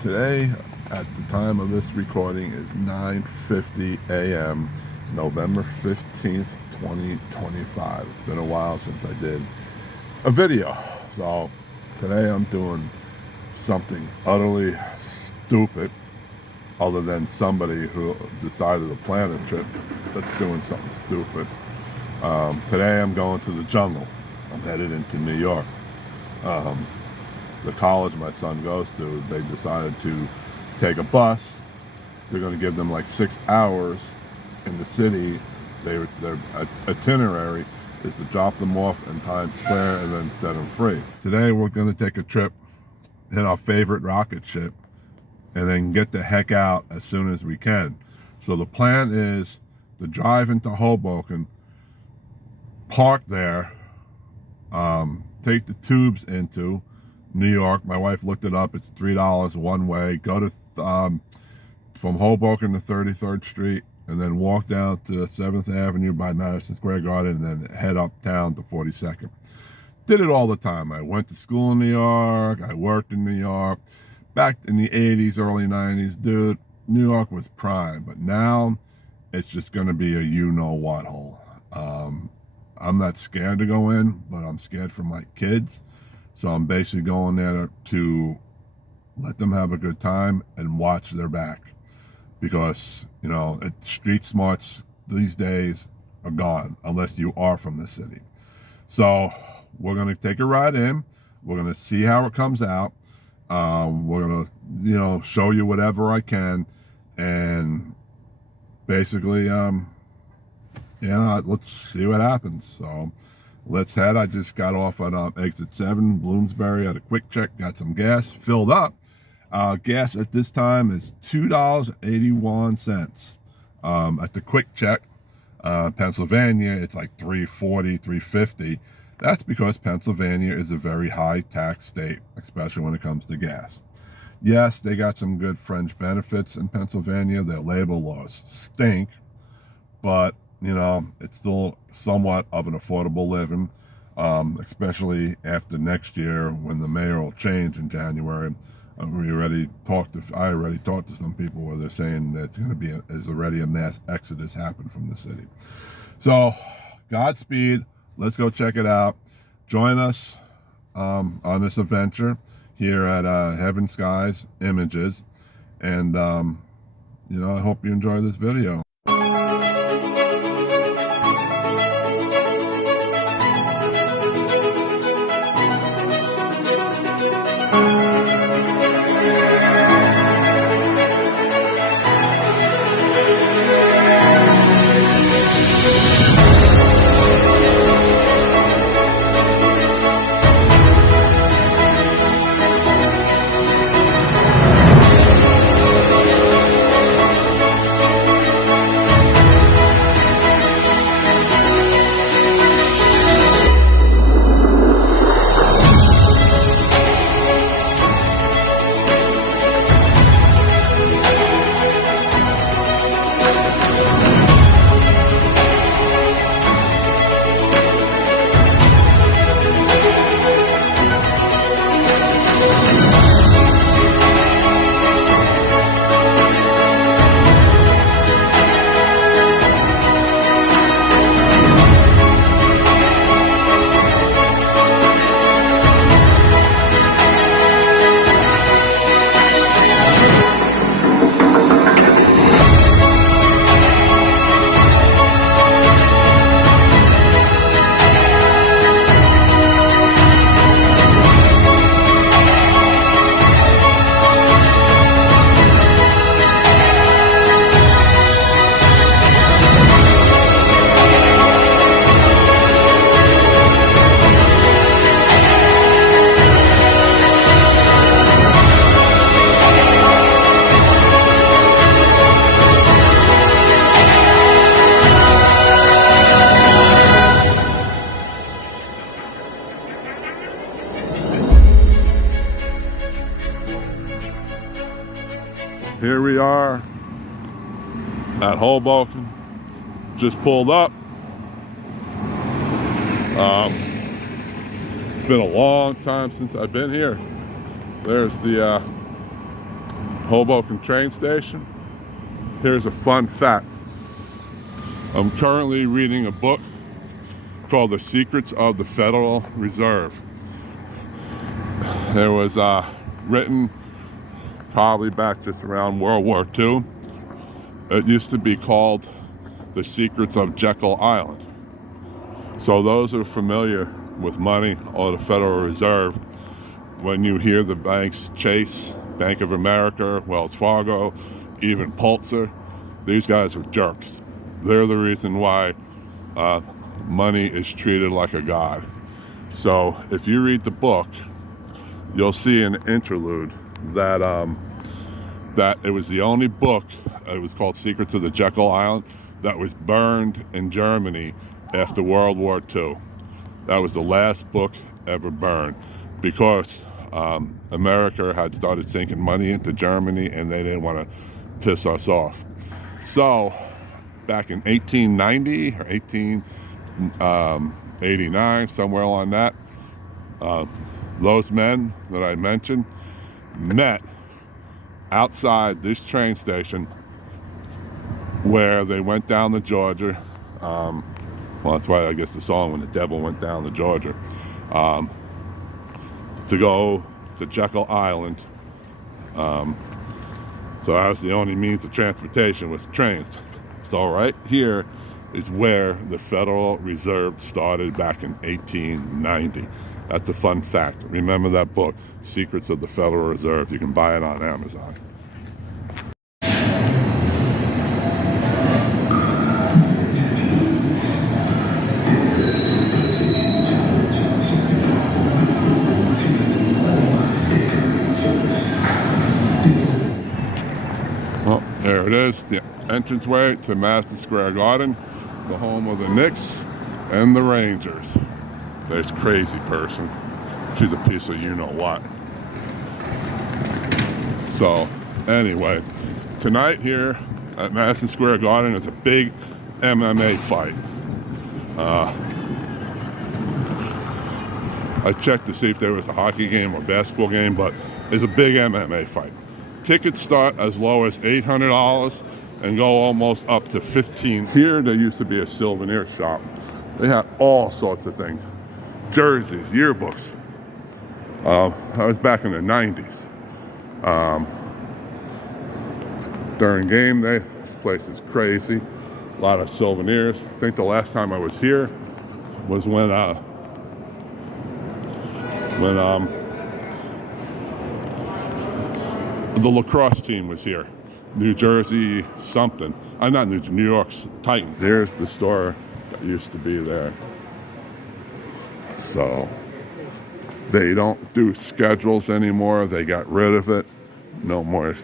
Today, at the time of this recording, is 9:50 a.m. November 15th, 2025. It's been a while since I did a video. So today I'm doing something utterly stupid, other than somebody who decided to plan a trip that's doing something stupid. Today I'm going to the jungle. I'm headed into New York. The college my son goes to, they decided to take a bus. They're going to give them like 6 hours in the city. Their itinerary is to drop them off in Times Square and then set them free. Today we're going to take a trip, hit our favorite rocket ship, and then get the heck out as soon as we can. So the plan is to drive into Hoboken, park there, take the tubes into New York. My wife looked it up. It's $3 one way. Go to from Hoboken to 33rd Street, and then walk down to 7th Avenue by Madison Square Garden, and then head uptown to 42nd. Did it all the time. I went to school in New York. I worked in New York. Back in the 80s, early 90s, dude, New York was prime. But now, it's just going to be a you-know-what hole. I'm not scared to go in, but I'm scared for my kids. So I'm basically going there to let them have a good time and watch their back. Because, you know, street smarts these days are gone unless you are from the city. So we're going to take a ride in. We're going to see how it comes out. We're going to, you know, show you whatever I can. And basically, let's see what happens. So let's head. I just got off at exit 7, Bloomsbury, at a quick check, got some gas filled up. Gas at this time is $2.81. At the quick check, Pennsylvania, it's like $3.40, $3.50. That's because Pennsylvania is a very high tax state, especially when it comes to gas. Yes, they got some good fringe benefits in Pennsylvania. Their labor laws stink, but you know, it's still somewhat of an affordable living, especially after next year when the mayor will change in January. I already talked to some people where they're saying that there's already a mass exodus happened from the city. So, Godspeed. Let's go check it out. Join us on this adventure here at Heaven Skies Images, and I hope you enjoy this video. Here we are at Hoboken. Just pulled up. It's been a long time since I've been here. There's the Hoboken train station. Here's a fun fact. I'm currently reading a book called The Secrets of the Federal Reserve. It was written probably back just around World War II. It used to be called The Secrets of Jekyll Island. So those who are familiar with money or the Federal Reserve, when you hear the banks, Chase, Bank of America, Wells Fargo, even Pulitzer, these guys are jerks. They're the reason why money is treated like a god. So if you read the book, you'll see an interlude that that it was the only book, it was called Secrets of the Jekyll Island, that was burned in Germany after World War II. That was the last book ever burned because America had started sinking money into Germany and they didn't want to piss us off. So back in 1890 or 1889, somewhere along that, those men that I mentioned met outside this train station where they went down to Georgia. Well, that's why I guess the song When the Devil Went Down to Georgia, to go to Jekyll Island. So that was the only means of transportation was trains. So right here is where the Federal Reserve started back in 1890. That's a fun fact. Remember that book, Secrets of the Federal Reserve. You can buy it on Amazon. Well, there it is, the entranceway to Madison Square Garden, the home of the Knicks and the Rangers. There's crazy person. She's a piece of you-know-what. So, anyway, tonight here at Madison Square Garden is a big MMA fight. I checked to see if there was a hockey game or basketball game, but it's a big MMA fight. Tickets start as low as $800 and go almost up to $1,500. Here, there used to be a souvenir shop. They had all sorts of things. Jerseys, yearbooks. I was back in the 90s. During game day, this place is crazy. A lot of souvenirs. I think the last time I was here was when the lacrosse team was here. New Jersey something. Not New York's Titans. There's the store that used to be there. So they don't do schedules anymore. They got rid of it. No more,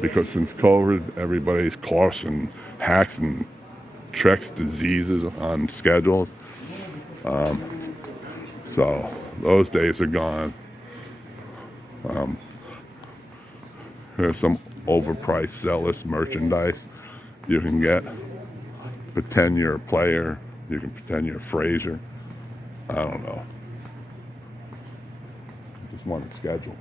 because since COVID, everybody's coughs and hacks and tricks diseases on schedules. So those days are gone. Here's some overpriced, zealous merchandise you can get. Pretend you're a player. You can pretend you're Frazier. I don't know. Just wanted schedules.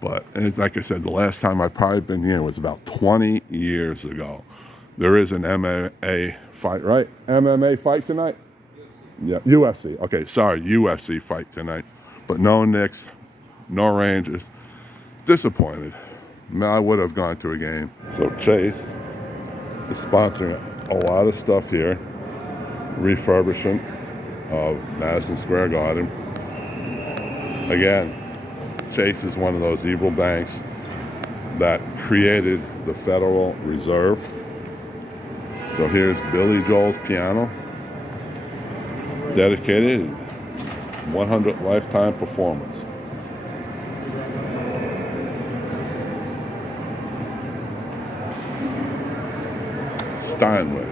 But it's like I said, the last time I've probably been here was about 20 years ago. There is an MMA fight, right? MMA fight tonight? Yeah, UFC. Okay, sorry, UFC fight tonight. But no Knicks, no Rangers. Disappointed. I would have gone to a game. So Chase is sponsoring a lot of stuff here. Refurbishment of Madison Square Garden. Again, Chase is one of those evil banks that created the Federal Reserve. So here's Billy Joel's piano, dedicated 100 lifetime performance. Steinway.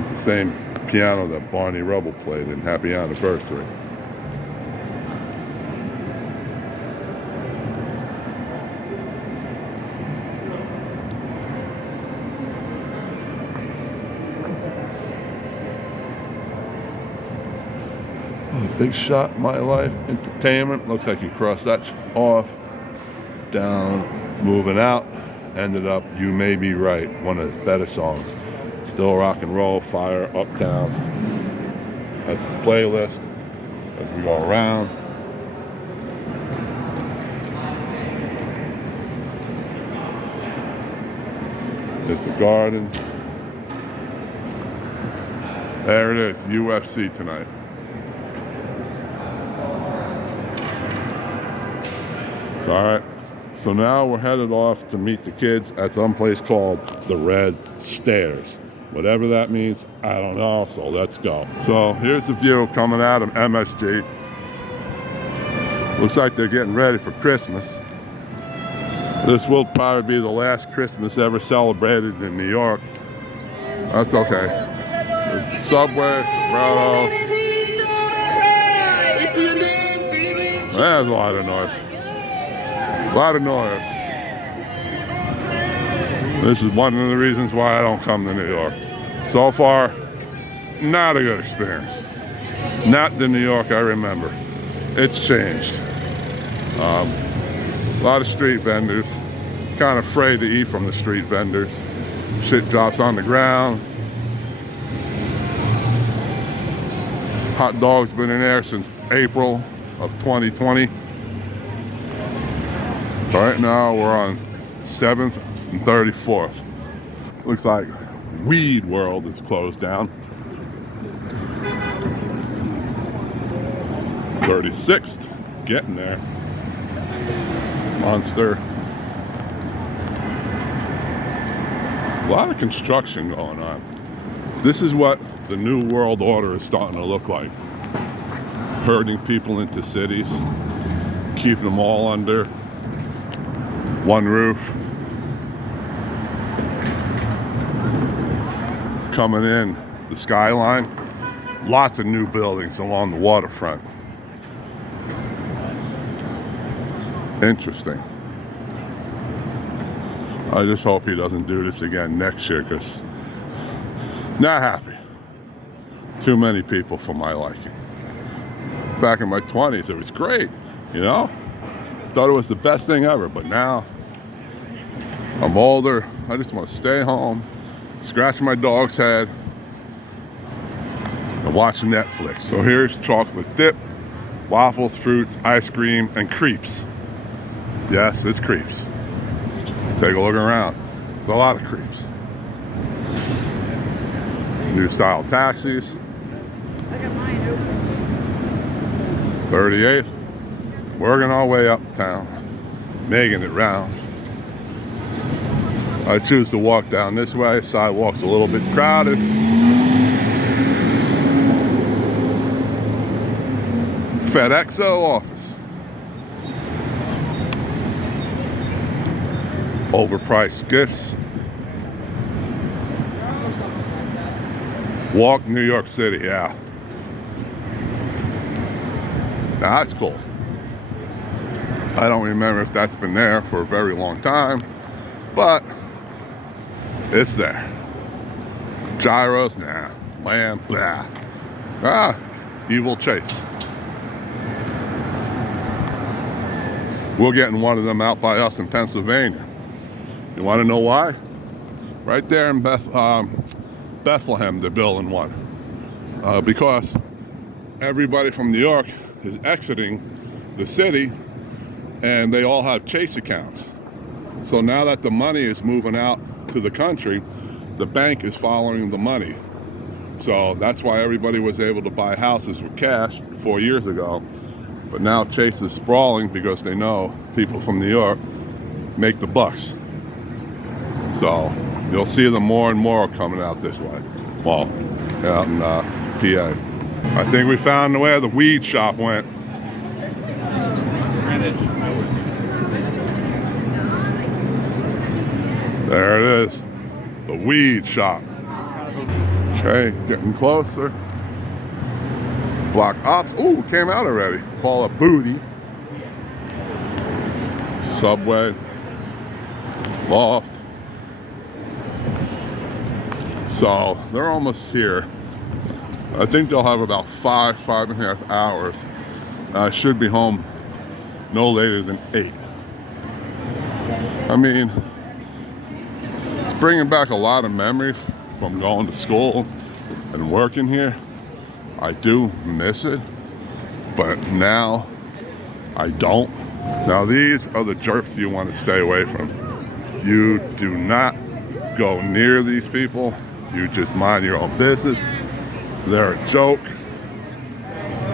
It's the same piano that Barney Rubble played in Happy Anniversary. Big Shot, My Life Entertainment. Looks like you crossed that off. down, moving out. Ended up You May Be Right, one of his better songs. Still rock and roll, fire, uptown. That's his playlist as we go around. There's the garden. There it is, UFC tonight. So, all right. So now we're headed off to meet the kids at some place called the Red Stairs. Whatever that means, I don't know, so let's go. So here's the view coming out of MSG. Looks like they're getting ready for Christmas. This will probably be the last Christmas ever celebrated in New York. That's okay. There's the subway, Sopranos. There's a lot of noise. A lot of noise. This is one of the reasons why I don't come to New York. So far, not a good experience. Not the New York I remember. It's changed. A lot of street vendors. Kind of afraid to eat from the street vendors. Shit drops on the ground. Hot dog's been in there since April of 2020. Right now we're on 7th and 34th. Looks like Weed World is closed down. 36th, getting there. Monster. A lot of construction going on. This is what the New World Order is starting to look like. Herding people into cities, keeping them all under one roof. Coming in the skyline, lots of new buildings along the waterfront. Interesting. I just hope he doesn't do this again next year, because not happy. Too many people for my liking. Back in my 20s, it was great, you know? Thought it was the best thing ever, but now I'm older. I just want to stay home, scratch my dog's head, and watch Netflix. So here's chocolate dip, waffles, fruits, ice cream, and crepes. Yes, it's crepes. Take a look around. There's a lot of crepes. New style taxis. 38th. Working our way uptown, making it round. I choose to walk down this way. Sidewalk's a little bit crowded. FedExo office. Overpriced gifts. Walk New York City, yeah. Now that's cool. I don't remember if that's been there for a very long time, but it's there. Gyros, nah. Lamb, nah. Ah, Evil Chase. We're getting one of them out by us in Pennsylvania. You want to know why? Right there in Bethlehem, they're building one. Because everybody from New York is exiting the city, and they all have Chase accounts. So now that the money is moving out to the country, the bank is following the money. So that's why everybody was able to buy houses with cash 4 years ago. But now Chase is sprawling because they know people from New York make the bucks. So you'll see them more and more coming out this way. Well, out in PA. I think we found where the weed shop went. There it is, the weed shop. Okay, getting closer. Block Ops, ooh, came out already. Call it Booty. Subway. Loft. So, they're almost here. I think they'll have about 5.5 hours. I should be home no later than 8. I mean, it's bringing back a lot of memories from going to school and working here. I do miss it, but now I don't. Now these are the jerks you want to stay away from. You do not go near these people. You just mind your own business. They're a joke.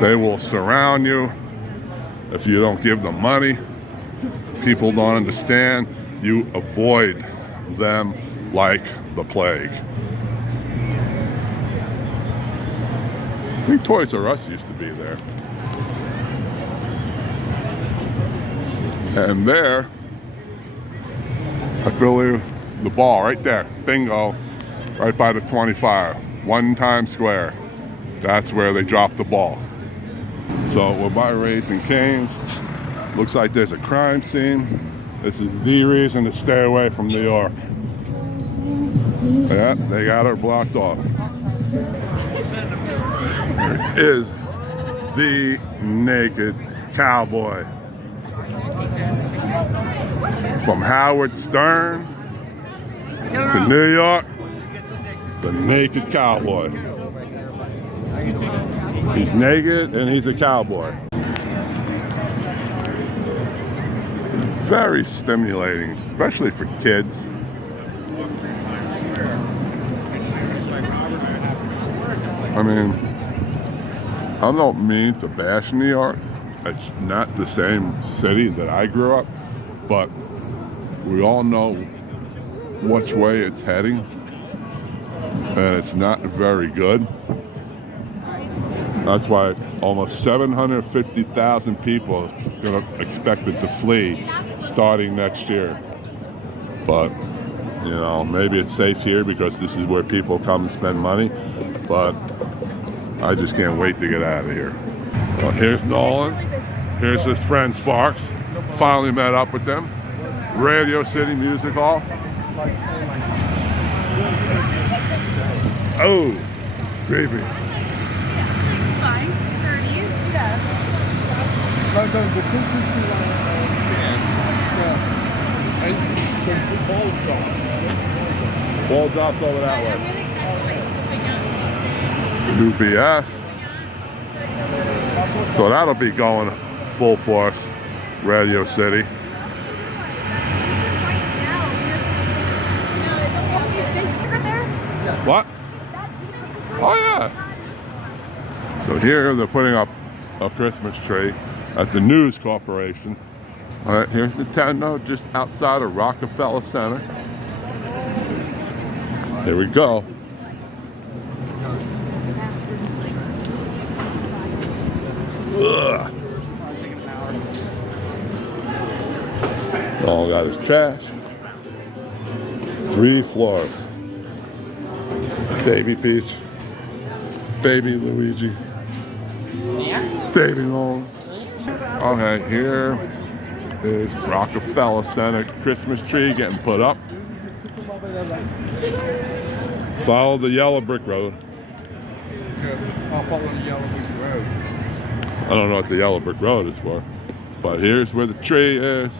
They will surround you if you don't give them money. People don't understand. You avoid them like the plague. I think Toys R Us used to be there. And there, I believe the ball right there, bingo, right by the 25, 1 Times Square. That's where they dropped the ball. So we're by Raising Cane's. Looks like there's a crime scene. This is the reason to stay away from New York. Yeah, they got her blocked off. There is the naked cowboy. From Howard Stern to New York, the naked cowboy. He's naked and he's a cowboy. It's very stimulating, especially for kids. I mean, I don't mean to bash New York. It's not the same city that I grew up, but we all know which way it's heading, and it's not very good. That's why almost 750,000 people are going to expected to flee starting next year. But, you know, maybe it's safe here because this is where people come and spend money, but I just can't wait to get out of here. Well, here's Nolan. Here's his friend Sparks. Finally met up with them. Radio City Music Hall. Oh, baby. It's fine. 30s. Yeah. Ball drops over that way. UPS. So that'll be going full force. Radio City. What? Oh yeah. So here they're putting up a Christmas tree at the News Corporation. All right, here's Nintendo just outside of Rockefeller Center. Here we go. Ugh. All got his trash. 3 floors. Baby Peach. Baby Luigi. Baby Long. Okay, here is Rockefeller Center Christmas tree getting put up. Follow the yellow brick road. I'll follow the yellow brick road. I don't know what the yellow brick road is for, but here's where the tree is.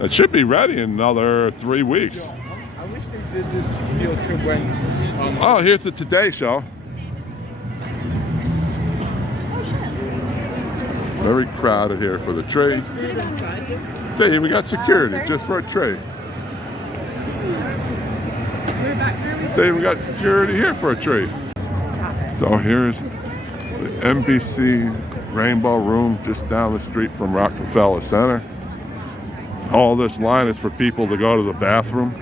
It should be ready in another 3 weeks. I wish they did this field trip when... Oh, here's the Today Show. Very crowded here for the tree. See, we got security just for a tree. See, we got security here for a tree. So here's the NBC Rainbow Room just down the street from Rockefeller Center. All this line is for people to go to the bathroom.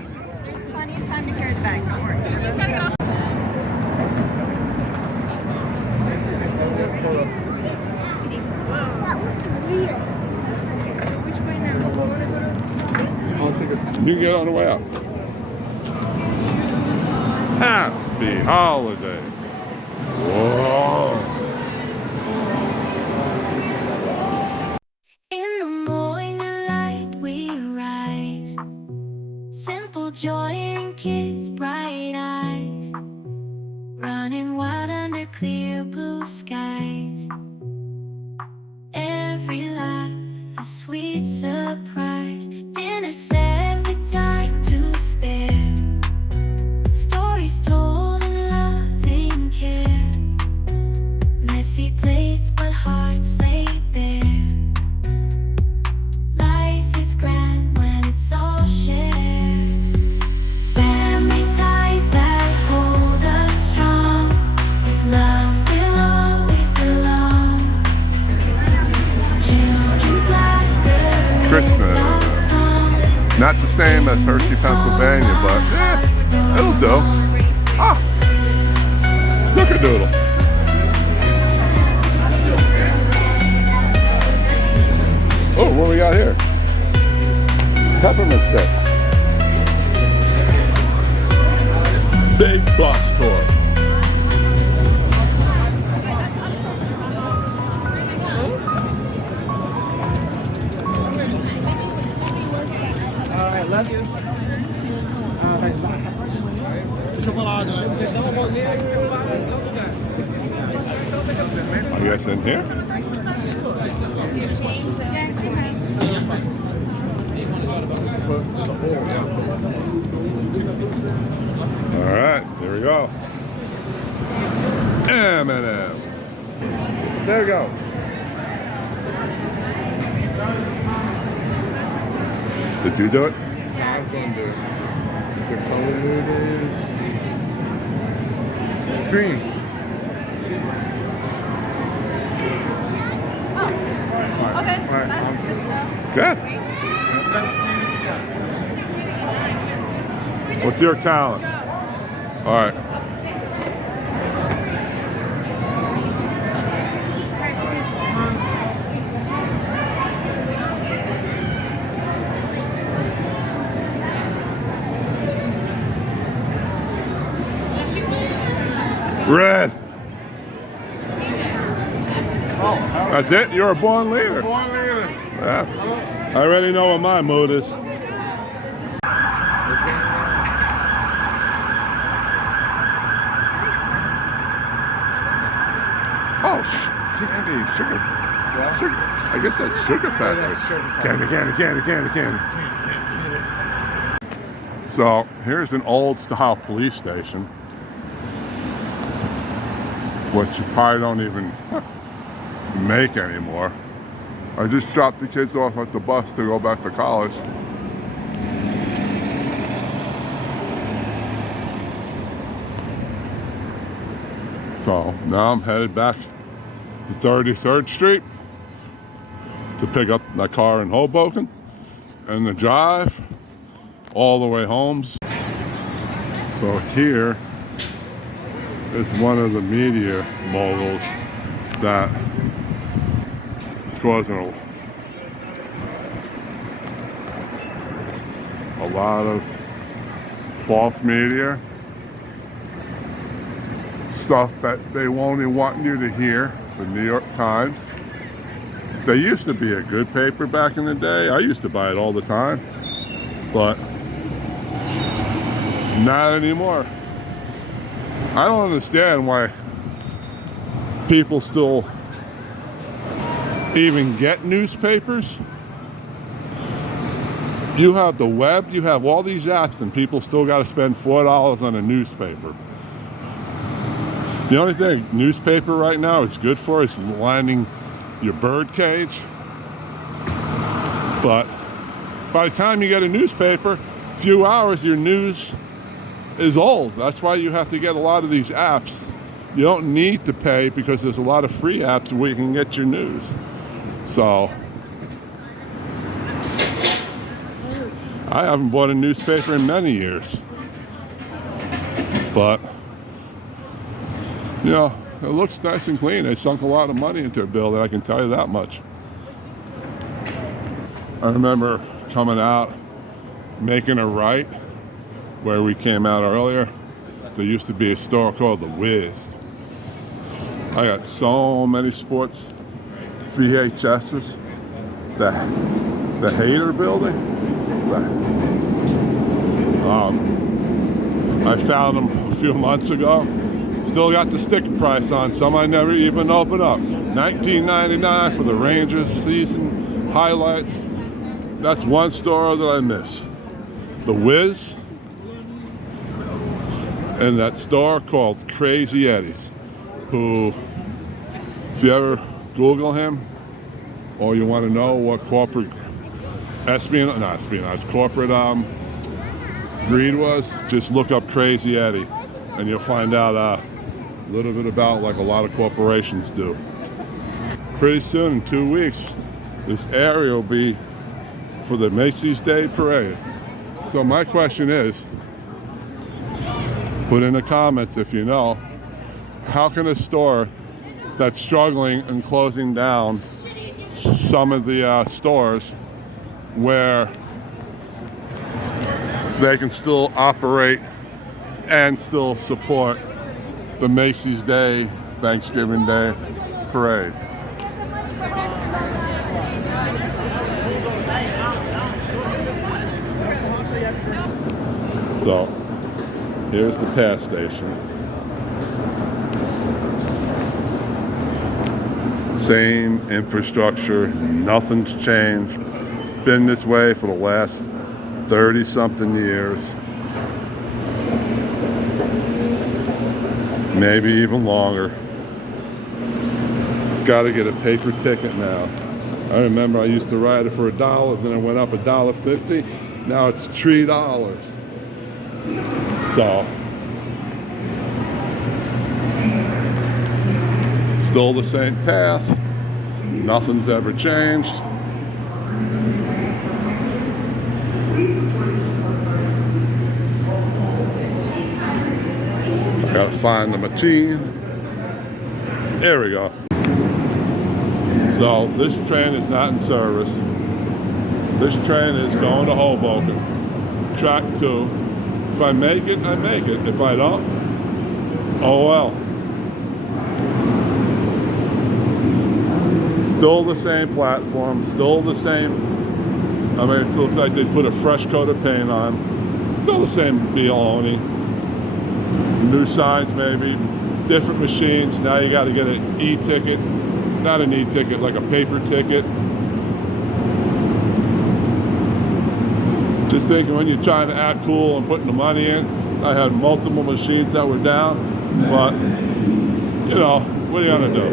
There's plenty of time to carry the bag. Don't worry. Which way now? You want to go to this? You can get on the way out. Happy holiday. Whoa. In the morning light we rise, simple joy in kids' bright eyes, running wild under clear blue skies. Every laugh a sweet surprise. Dinner Not the same as Hershey, Pennsylvania, but it'll do. Ah, snickerdoodle. Oh, what we got here? Peppermint sticks. Big bus tour. Alright, love you. I guess in here. All right, here we go. M&M. There we go. Did you do it? I was going to do it. What's your color it is? Green. Okay. Alright, Good. What's your talent? All right. Red. That's it? You're a born leader. Born leader. Yeah. I already know what my mood is. Oh, candy, sugar. What? Sugar. I guess that's sugar factory. that's sugar factory. Candy. So here's an old style police station, which you probably don't even make anymore. I just dropped the kids off at the bus to go back to college. So now I'm headed back to 33rd Street to pick up my car in Hoboken and the drive all the way home. So here is one of the media moguls that is causing a lot of false media stuff that they won't even want you to hear. The New York Times. They used to be a good paper back in the day. I used to buy it all the time, but not anymore. I don't understand why people still even get newspapers. You have the web, you have all these apps, and people still got to spend $4 on a newspaper. The only thing newspaper right now is good for is lining your bird cage. But by the time you get a newspaper, a few hours, your news is old. That's why you have to get a lot of these apps. You don't need to pay because there's a lot of free apps where you can get your news. So I haven't bought a newspaper in many years. But you know, it looks nice and clean. They sunk a lot of money into a building, I can tell you that much. I remember coming out, making a right where we came out earlier. There used to be a store called The Wiz. I got so many sports VHSs. The Hader building. I found them a few months ago. Still got the sticker price on some I never even opened up. $19.99 for the Rangers season highlights. That's one store that I miss. The Wiz and that store called Crazy Eddie's, who, if you ever Google him or you want to know what corporate corporate greed was, just look up Crazy Eddie and you'll find out a little bit about like a lot of corporations do. Pretty soon, in 2 weeks, this area will be for the Macy's Day Parade. So my question is, put in the comments if you know, how can a store that's struggling and closing down some of the stores where they can still operate and still support the Macy's Day, Thanksgiving Day Parade? So here's the pass station. Same infrastructure, nothing's changed. It's been this way for the last 30-something years. Maybe even longer. Gotta get a paper ticket now. I remember I used to ride it for $1, then it went up $1.50. Now it's $3. So, still the same path. Nothing's ever changed. Gotta find the machine. There we go. So this train is not in service. This train is going to Hoboken. Track 2. If I make it, I make it. If I don't, oh well. Still the same platform, still the same. I mean, it looks like they put a fresh coat of paint on. Still the same baloney. New signs maybe, different machines. Now you got to get an e-ticket. Not an e-ticket, like a paper ticket. Just thinking when you're trying to act cool and putting the money in, I had multiple machines that were down, but you know, what are you gonna do?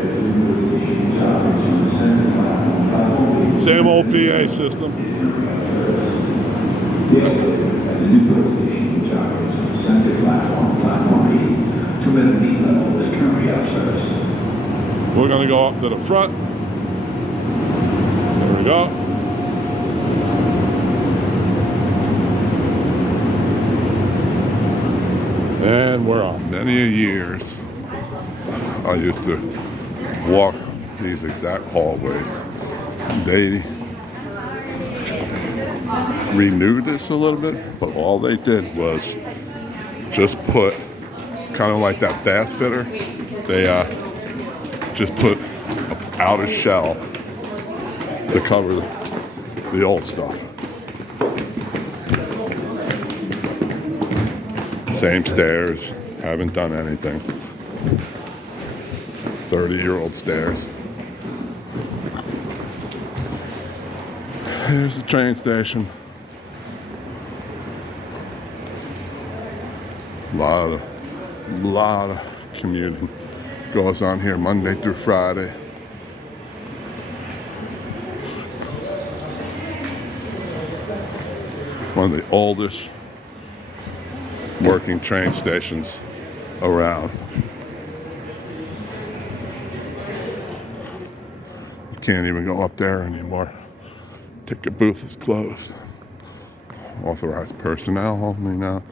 Same old PA system. We're gonna go up to the front. There we go. And we're on. Many years I used to walk these exact hallways. They renewed this a little bit, but all they did was just put, kind of like that bath fitter, they just put an outer shell to cover the old stuff. Same stairs, haven't done anything. 30-year-old stairs. Here's the train station. Lot of commuting goes on here Monday through Friday. One of the oldest working train stations around. You can't even go up there anymore. Ticket booth is closed. Authorized personnel only now.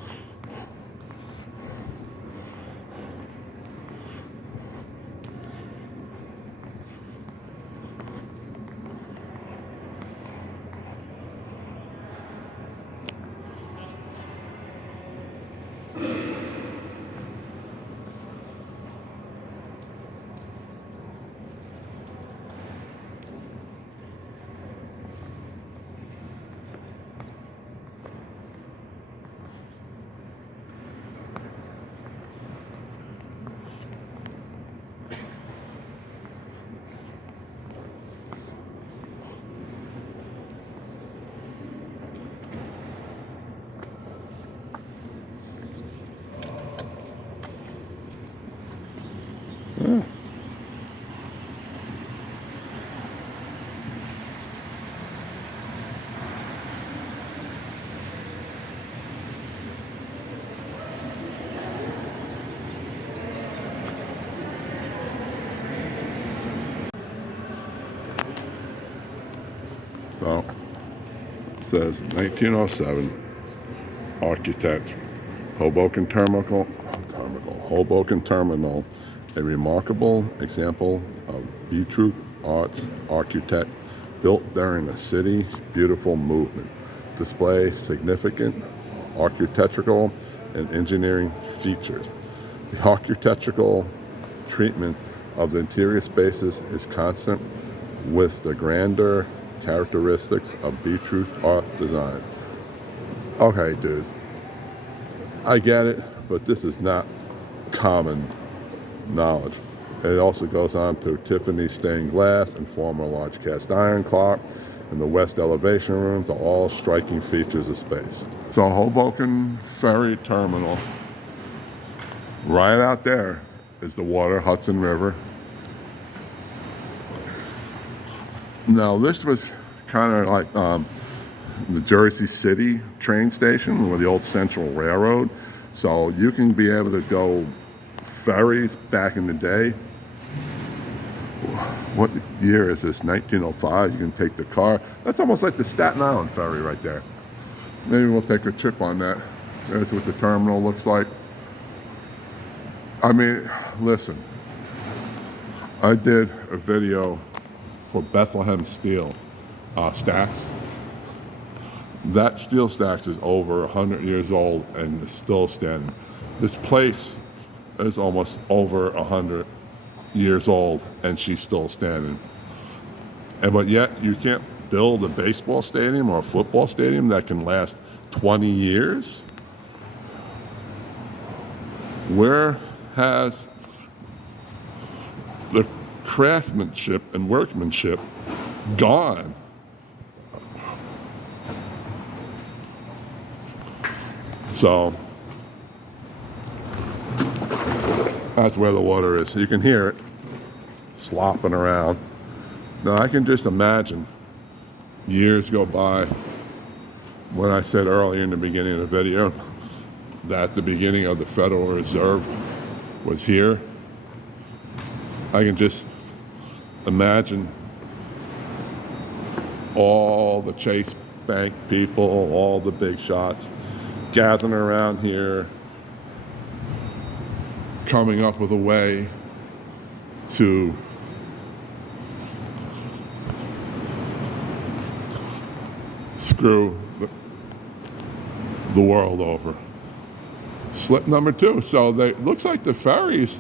says 1907, architect, Hoboken Terminal, Hoboken Terminal, a remarkable example of Betroof Arts architect built during the city's beautiful movement. Display significant architectural and engineering features. The architectural treatment of the interior spaces is consistent with the grander characteristics of Betroof art design. Okay, dude, I get it, but this is not common knowledge. It also goes on to Tiffany stained glass and former large cast iron clock and the west elevation rooms are all striking features of space. So Hoboken Ferry Terminal, right out there is the water, Hudson River. Now this was kind of like the Jersey City train station with the old Central Railroad. So you can be able to go ferries back in the day. What year is this? 1905. You can take the car. That's almost like the Staten Island ferry right there. Maybe we'll take a trip on that. There's what the terminal looks like. I mean, listen, I did a video for Bethlehem Steel stacks. That steel stacks is over 100 years old and is still standing. This place is almost over 100 years old and she's still standing. But yet you can't build a baseball stadium or a football stadium that can last 20 years? Where has the craftsmanship and workmanship gone? So that's where the water is. You can hear it slopping around. Now I can just imagine years go by when I said earlier in the beginning of the video that the beginning of the Federal Reserve was here. I can just imagine all the Chase Bank people, all the big shots gathering around here, coming up with a way to screw the world over. Slip number 2. So looks like the ferries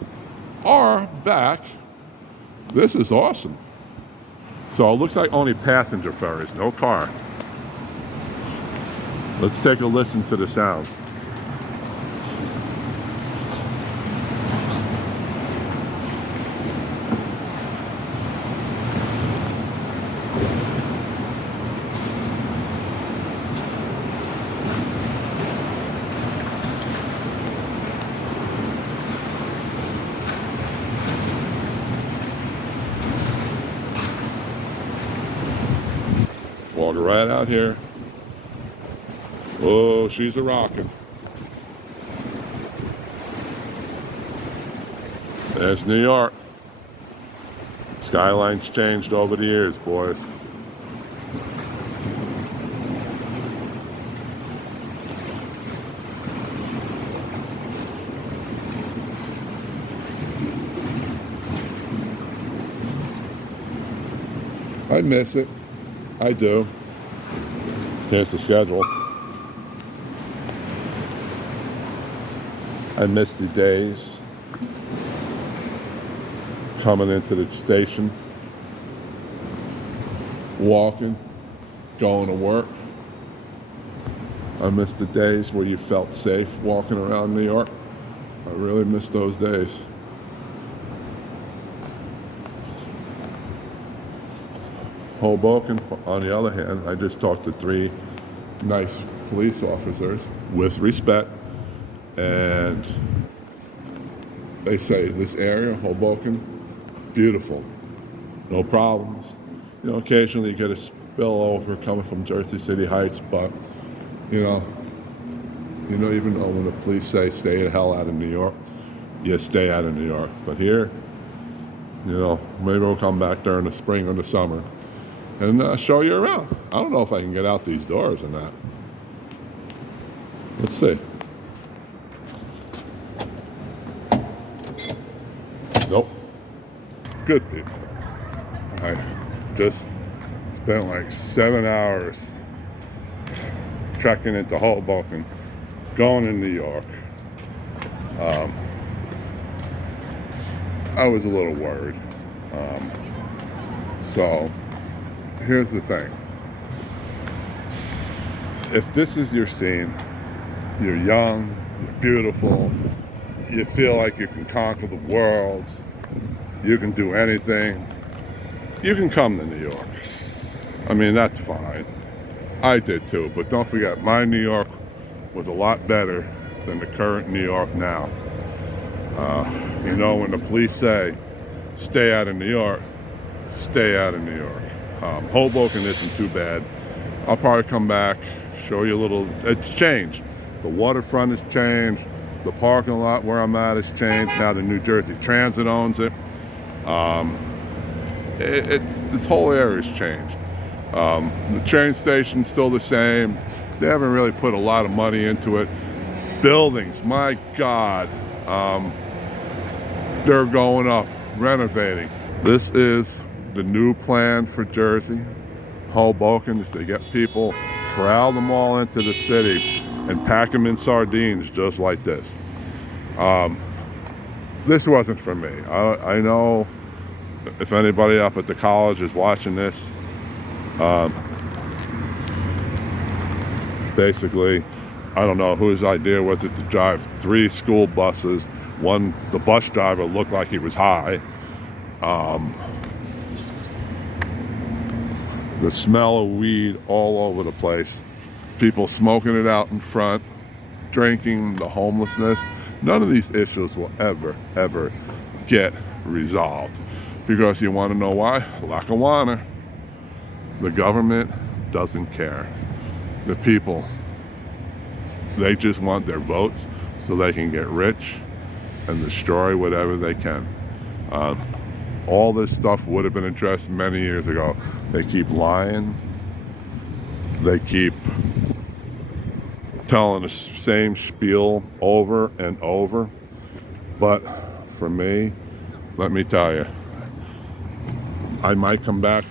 are back. This is awesome. So it looks like only passenger ferries, no car. Let's take a listen to the sounds. Walk right out here. Oh, she's a rockin'. There's New York. Skyline's changed over the years, boys. I miss it. I do. Here's the schedule. I miss the days coming into the station, walking, going to work. I miss the days where you felt safe walking around New York. I really miss those days. Hoboken, on the other hand, I just talked to 3 nice police officers with respect, and they say this area, Hoboken, beautiful, no problems. You know, occasionally you get a spillover coming from Jersey City Heights, but even though when the police say stay the hell out of New York, you stay out of New York. But here, maybe we'll come back during the spring or the summer and show you around. I don't know if I can get out these doors or not. Let's see. Nope. Good people. I just spent like 7 hours trekking into Hoboken, going to New York. I was a little worried. So here's the thing. If this is your scene, you're young, you're beautiful, you feel like you can conquer the world, you can do anything, you can come to New York. I mean, that's fine. I did too, but don't forget, my New York was a lot better than the current New York now. You know, when the police say, stay out of New York, stay out of New York. Hoboken isn't too bad. I'll probably come back, show you a little. It's changed. The waterfront has changed. The parking lot where I'm at has changed. Now the New Jersey Transit owns it. This whole area's changed. The train station's still the same. They haven't really put a lot of money into it. Buildings, my God, they're going up, renovating. This is the new plan for Jersey, Hoboken, is to get people, corral them all into the city and pack them in sardines just like this. This wasn't for me. I know if anybody up at the college is watching this, basically, I don't know whose idea was it to drive 3 school buses. One, the bus driver looked like he was high. The smell of weed all over the place. People smoking it out in front, drinking, the homelessness. None of these issues will ever get resolved. Because you want to know why? Lackawanna. The government doesn't care. The people, they just want their votes so they can get rich and destroy whatever they can. All this stuff would have been addressed many years ago. They keep lying. They keep telling the same spiel over and over. But for me, let me tell you, I might come back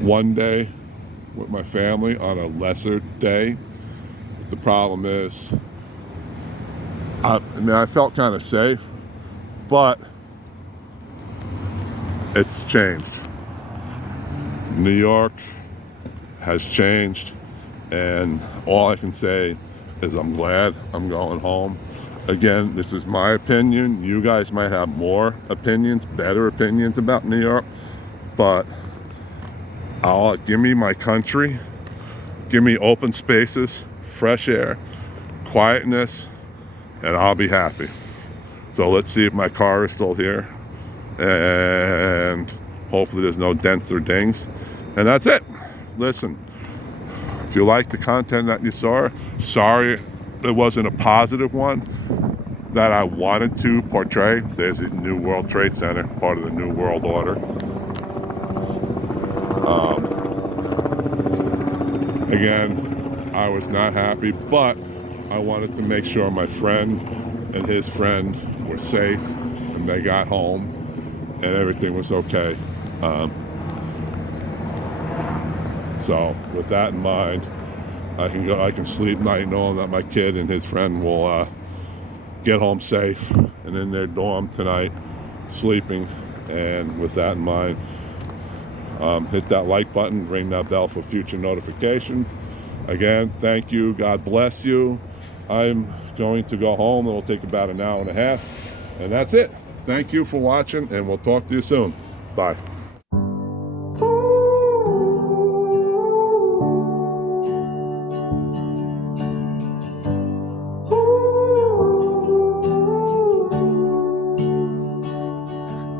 one day with my family on a lesser day. The problem is, I felt kind of safe, but it's changed. New York has changed, and all I can say is I'm glad I'm going home. Again, this is my opinion. You guys might have more opinions, better opinions about New York, but give me my country, give me open spaces, fresh air, quietness, and I'll be happy. So let's see if my car is still here, and hopefully there's no dents or dings. And that's it. Listen, if you like the content that you saw, sorry it wasn't a positive one that I wanted to portray. There's a New World Trade Center, part of the New World Order. Again, I was not happy, but I wanted to make sure my friend and his friend were safe and they got home and everything was okay. So with that in mind, I can sleep night knowing that my kid and his friend will get home safe and in their dorm tonight, sleeping. And with that in mind, hit that like button, ring that bell for future notifications. Again, thank you. God bless you. I'm going to go home. It'll take about an hour and a half. And that's it. Thank you for watching, and we'll talk to you soon. Bye.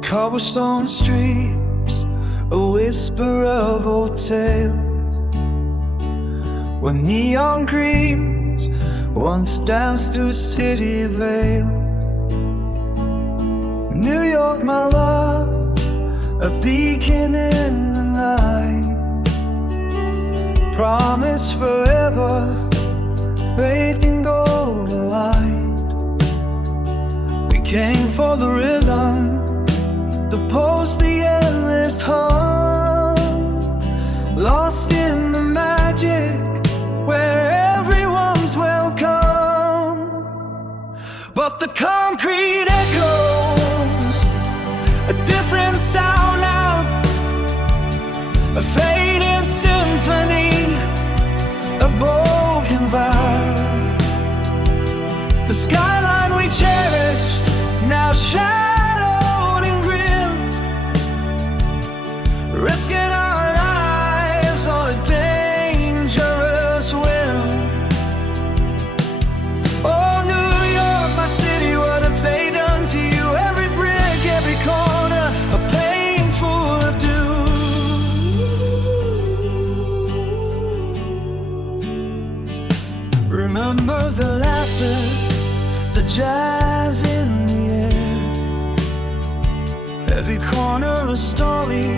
Cobblestone streets, a whisper of old tales, where neon dreams once danced through city veils. New York, my love, a beacon in the high, promise forever, bathed in golden light. We came for the rhythm, the pulse, the endless hum, lost in the magic where everyone's welcome. But the concrete echoes a different sound now, a fading symphony, a broken vow. The skyline we cherished now shadowed and grim, risking our lives on a dangerous whim. Oh, New York, my city, what have they done to you? Every brick, every corner, a painful ado. Remember the laughter, the jazz in the air, every corner a story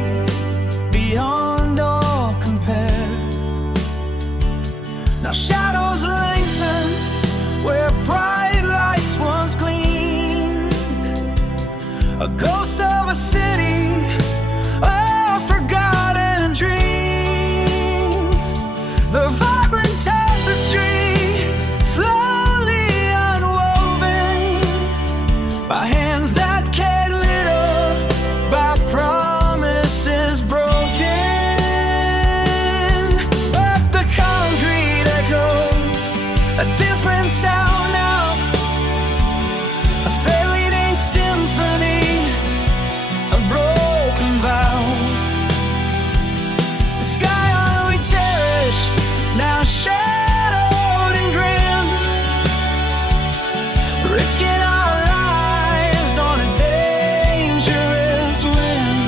beyond all compare. Now shadows lengthen where bright lights once gleamed, a ghost of a city, a forgotten dream. The vibrant tapestry slowly unwoven by hands that cared little, by promises broken. But the concrete echoes a different sound now, a fading symphony, a broken vow. The sky we cherished now shadowed and grim, risking our lives on a dangerous whim.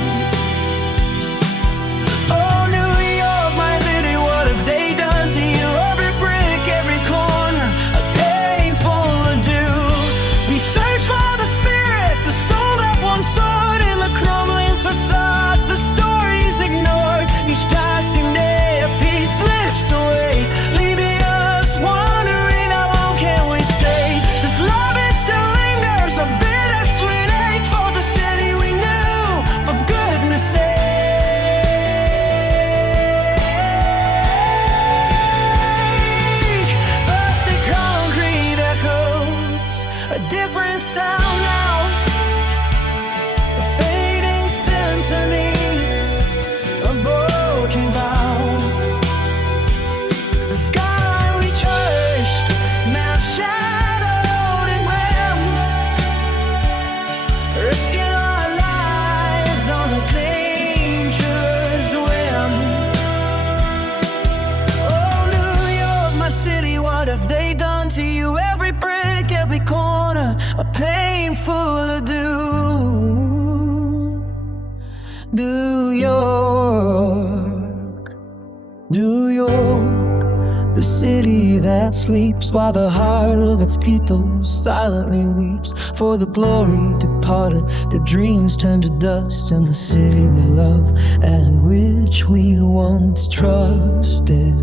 Oh, New York, my city, what have they done to you? Every brick, every corner, a painful ado. We search for the spirit, the soul that once soared in the crumbling facades. The stories ignored, each passing day a piece slips away, leaving us wondering how long can we stay. This love, it still lingers, a bittersweet ache for the city we knew, for goodness sake. But the concrete echoes a different sound now, a fading symphony, a broken vow. The sky we cherished now shadowed and grim, risking our lives on a dangerous whim. Oh, New York, my city, what have they done to you? Every brick, every corner, a painful ado. New York, New York, the city that sleeps while the heart of its people silently weeps for the glory departed, the dreams turned to dust, and the city we love and in which we once trusted.